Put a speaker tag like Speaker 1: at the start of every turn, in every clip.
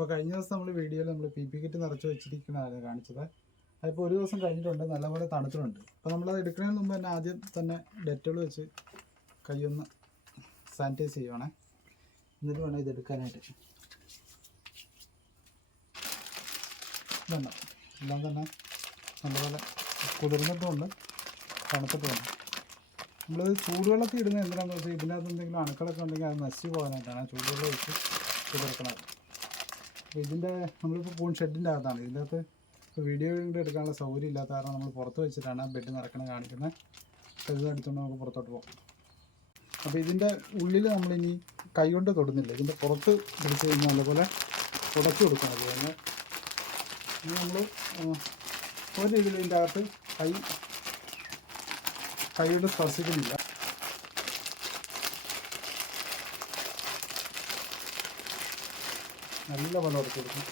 Speaker 1: അപ്പോൾ കഴിഞ്ഞ ദിവസം നമ്മൾ വീഡിയോയിൽ നമ്മൾ പി പി കിറ്റ് നിറച്ച് വെച്ചിരിക്കുന്നതാണ് കാണിച്ചത്? അതിപ്പോൾ ഒരു ദിവസം കഴിഞ്ഞിട്ടുണ്ട് നല്ലപോലെ തണുത്തിട്ടുണ്ട്. അപ്പോൾ നമ്മളത് എടുക്കുന്നതിന് മുമ്പ് തന്നെ ആദ്യം തന്നെ ഡെറ്റോൾ വെച്ച് കൈയൊന്ന് സാനിറ്റൈസ് ചെയ്യുവാണേ. എന്നിട്ട് വേണം ഇതെടുക്കാനായിട്ട് ഇതുണ്ട്? എല്ലാം തന്നെ നല്ലപോലെ കുതിർന്നിട്ടുമുണ്ട് തണുത്തിട്ടുമുണ്ട്. നമ്മളിത് ചൂടുവെള്ളത്തിൽ ഇടുന്നത് എന്തിനാണെന്ന് വെച്ചാൽ ഇതിനകത്ത് എന്തെങ്കിലും അണുക്കളൊക്കെ ഉണ്ടെങ്കിൽ അത് നശിച്ച് പോകാനായിട്ടാണ് ചൂടുവെള്ളം വെച്ച് കുതിർക്കണത്. അപ്പോൾ ഇതിന്റെ നമ്മളിപ്പോൾ പൂൺ ഷെഡിന്റെ അകത്താണ്. ഇതിന്റെ അകത്ത് ഇപ്പോൾ വീഡിയോ കൂടെ എടുക്കാനുള്ള സൗകര്യം ഇല്ലാത്ത കാരണം നമ്മൾ പുറത്ത് വെച്ചിട്ടാണ് ബെഡ് നിറക്കണ കാണിക്കുന്നത്. അപ്പോൾ ഇത് എടുത്തുകൊണ്ട് നമുക്ക് പുറത്തോട്ട് പോകാം. അപ്പോൾ ഇതിന്റെ ഉള്ളിൽ നമ്മളിനി കൈ കൊണ്ട് തൊടുന്നില്ല. ഇതിന്റെ പുറത്ത് പിടിച്ച് കഴിഞ്ഞാൽ നല്ലപോലെ ഉടച്ചു കൊടുക്കണം അത് കഴിഞ്ഞ് ഇനി നമ്മൾ ഒരു രീതിയിൽ ഇതിന്റെ അകത്ത് കൈ കൈയോട് സ്പർശിക്കുന്നില്ല. നല്ല പോലെ ഉടച്ചു കൊടുക്കും.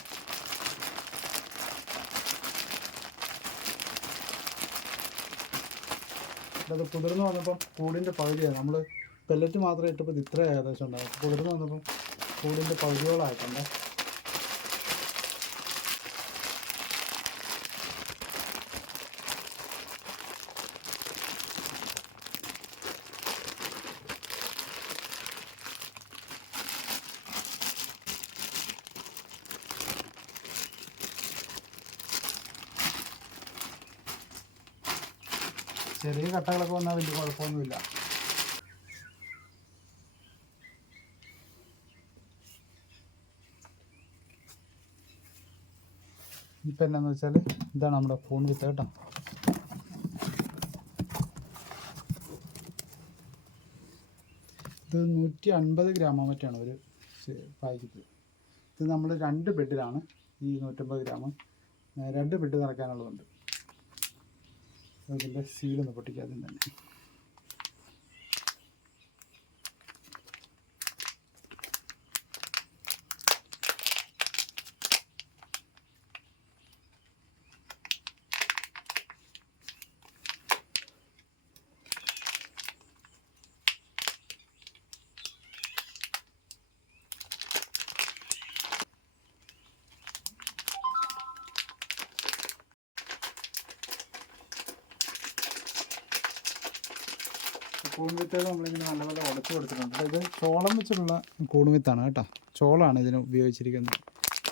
Speaker 1: അത് കുതിർന്ന് വന്നപ്പം കൂടിന്റെ പകുതിയാണ് നമ്മൾ പെല്ലറ്റ് മാത്രം ഇട്ടപ്പോൾ ഇത് ഇത്ര ഏകദേശം ഉണ്ടാകും കുതിർന്ന് വന്നപ്പം കൂടിന്റെ പകുതിയോളായിട്ടുണ്ട് ചെറിയ കട്ടകളൊക്കെ വന്നാൽ വലിയ കുഴപ്പമൊന്നുമില്ല. ഇപ്പം എന്നാന്ന് വെച്ചാൽ ഇതാണ് നമ്മുടെ ഫോൺ വിത്ത് കേട്ടോ. ഇത് നൂറ്റി അൻപത് ഗ്രാമോ മറ്റാണ് ഒരു പാക്കറ്റ് ഇത് നമ്മൾ രണ്ട് ബെഡിലാണ് ഈ നൂറ്റമ്പത് ഗ്രാം രണ്ട് ബെഡ് നിറയ്ക്കാനുള്ളതുണ്ട് ഇതിന്റെ സീലൊന്ന് പൊട്ടിക്കാതെ തന്നെ കൂൺവിത്തുകൾ നമ്മളിങ്ങനെ നല്ലപോലെ ഉടച്ചു കൊടുത്തിട്ടുണ്ട്. ഇത് ചോളം വെച്ചിട്ടുള്ള കൂൺവിത്താണ് കേട്ടോ. ചോളമാണ് ഇതിന് ഉപയോഗിച്ചിരിക്കുന്നത്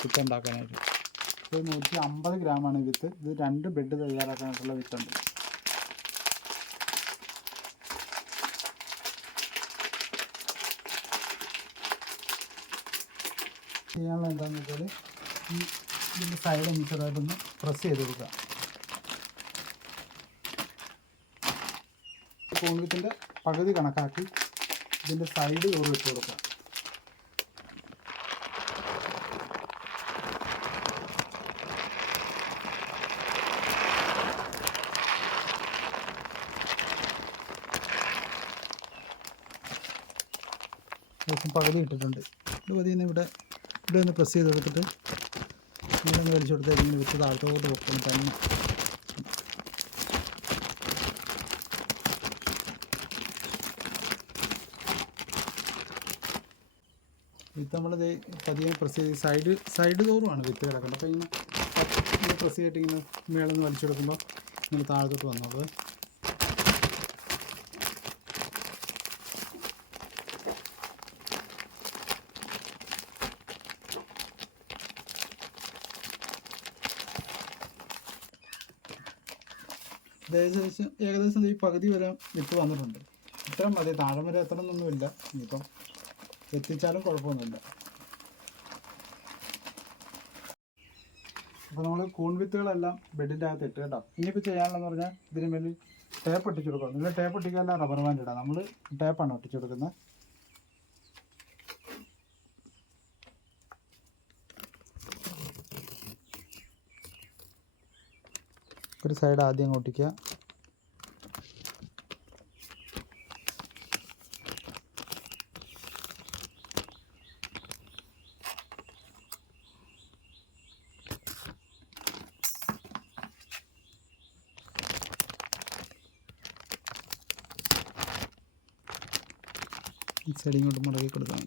Speaker 1: വിത്ത് ഉണ്ടാക്കാനായിട്ട്. ഇത് നൂറ്റി അമ്പത് ഗ്രാമാണ് വിത്ത്. ഇത് രണ്ട് ബെഡ് തയ്യാറാക്കാനായിട്ടുള്ള വിത്തുണ്ട്. ചെയ്യാനുള്ള എന്താണെന്ന് വെച്ചാൽ ഈ ഇതിന്റെ സൈഡ് ഒന്ന് ചെറുതായിട്ടൊന്ന് പ്രസ് ചെയ്ത് കൊടുക്കുക. കോൺവിത്തിന്റെ പകുതി കണക്കാക്കി ഇതിന്റെ സൈഡ് ചോറ് വെച്ച് കൊടുക്കുക. ഏകദേശം പകുതി ഇട്ടിട്ടുണ്ട്. ഇത് പതി തന്നെ ഇവിടെ ഇവിടെ ഒന്ന് പ്രസ് ചെയ്ത് കൊടുത്തിട്ട് ഇങ്ങനെ വലിച്ചു കൊടുത്താൽ ഇങ്ങനെ വെച്ച് താഴത്തോട്ട് വെക്കണം തന്നെ. വിത്ത് നമ്മൾ പതിയെ പ്രസ് ചെയ്ത് സൈഡ് സൈഡ് തോറുമാണ് വിത്ത് കിടക്കുന്നത് അപ്പോൾ ഇങ്ങനെ പ്രസ് ചെയ്തിട്ട് ഇങ്ങനെ മേളിൽ നിന്ന് വലിച്ചെടുക്കുമ്പോൾ ഇങ്ങനെ താഴത്തോട്ട് വന്നോളൂ ഏകദേശം ഏകദേശം ഈ പകുതി വരെ വിത്ത് വന്നിട്ടുണ്ട്. ഇത്രയും മതി. താഴെ വരെ എത്തണമെന്നൊന്നുമില്ല. ഇനിയിപ്പം എത്തിച്ചാലും കുഴപ്പമൊന്നുമില്ല. അപ്പോൾ നമ്മൾ കൂൺ വിത്തുകളെല്ലാം ബെഡിന്റെ അകത്ത് ഇട്ട് കേട്ടോ. ഇനിയിപ്പോൾ ചെയ്യാനുള്ളതെന്ന് പറഞ്ഞാൽ ഇതിന് മേലിൽ ടേപ്പ് ഒട്ടിച്ചു കൊടുക്കുക നിങ്ങൾ ടേപ്പ് ഒട്ടിക്കാല്ല റബ്ബർ ബാൻഡ് ഇടാം. നമ്മൾ ടേപ്പാണ് ഒട്ടിച്ചു കൊടുക്കുന്നത്. ഒരു സൈഡ് ആദ്യം ഒട്ടിക്കുക. സൈഡ് ഇങ്ങോട്ട് മടക്കി കൊടുക്കാം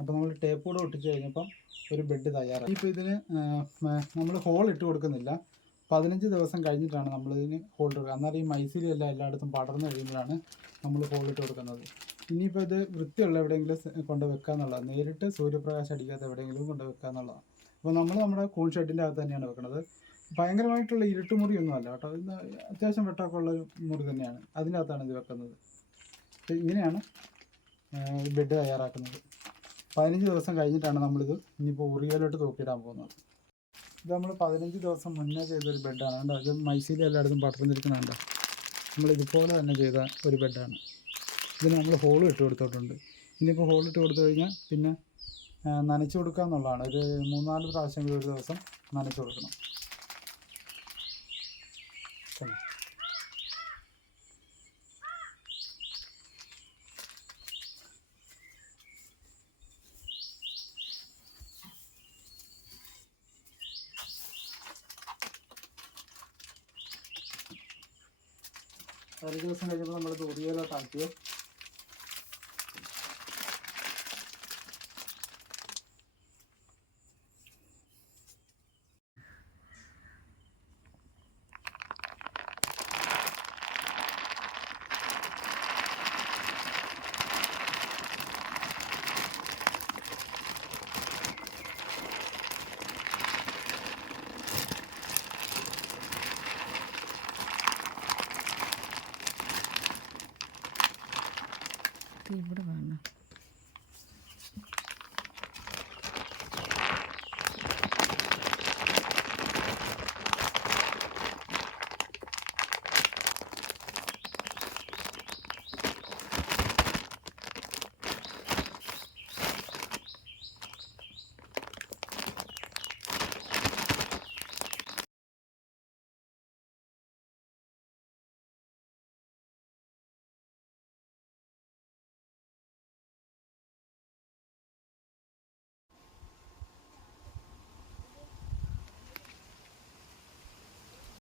Speaker 1: അപ്പോൾ നമ്മൾ ടേപ്പ് കൂടെ ഒട്ടിച്ച് കഴിഞ്ഞപ്പം ഒരു ബെഡ് തയ്യാറായി. ഇപ്പോൾ ഇതിന് നമ്മൾ ഹോൾ ഇട്ട് കൊടുക്കുന്നില്ല. പതിനഞ്ച് ദിവസം കഴിഞ്ഞിട്ടാണ് നമ്മളിതിന് ഹോൾ ഇട്ട് കൊടുക്കുക. അന്നേരം ഈ മൈസൂരി എല്ലാം എല്ലായിടത്തും പടർന്നു കഴിയുമ്പോഴാണ് നമ്മൾ ഹോൾ ഇട്ട് കൊടുക്കുന്നത്. ഇനിയിപ്പോൾ ഇത് വൃത്തിയുള്ള എവിടെയെങ്കിലും കൊണ്ട് വെക്കുക എന്നുള്ളതാണ് നേരിട്ട് സൂര്യപ്രകാശം അടിക്കാത്ത എവിടെയെങ്കിലും കൊണ്ട് വെക്കുക എന്നുള്ളതാണ് അപ്പോൾ നമ്മൾ നമ്മുടെ കൂൺ ഷെഡിന്റെ അകത്ത് തന്നെയാണ് വെക്കുന്നത് ഭയങ്കരമായിട്ടുള്ള ഇരുട്ടുമുറിയൊന്നും അല്ല കേട്ടോ. ഇത് അത്യാവശ്യം വെട്ടമൊക്കെ ഉള്ള ഒരു മുറി തന്നെയാണ്. അതിന്റെ അകത്താണ് ഇത് വെക്കുന്നത്. ഇങ്ങനെയാണ് ബെഡ് തയ്യാറാക്കുന്നത്. പതിനഞ്ച് ദിവസം കഴിഞ്ഞിട്ടാണ് നമ്മളിത് ഇനിയിപ്പോൾ ഉറിയലോട്ട് തൂക്കിയിടാൻ പോകുന്നത്. ഇത് നമ്മൾ പതിനഞ്ച് ദിവസം മുന്നേ ചെയ്തൊരു ബെഡാണ് കണ്ടോ? ഇത് മൈസൂരിൽ എല്ലായിടത്തും പടർന്നിരിക്കുന്നുണ്ട് നമ്മൾ ഇതുപോലെ തന്നെ ചെയ്ത ഒരു ബെഡാണ് ഇതിന് നമ്മൾ ഹോൾ ഇട്ട് കൊടുത്തിട്ടുണ്ട്. ഇനിയിപ്പോൾ ഹോൾ ഇട്ട് കൊടുത്തു കഴിഞ്ഞാൽ പിന്നെ നനച്ച് കൊടുക്കുക എന്നുള്ളതാണ്. ഒരു മൂന്നാൽ പ്രാവശ്യമെങ്കിലും ഒരു ദിവസം നനച്ചു കൊടുക്കണം. ഒരു ദിവസം കഴിയുമ്പോൾ നമ്മൾ ദൂരിയയിലോട്ട്
Speaker 2: ഇവിടെ വേണം.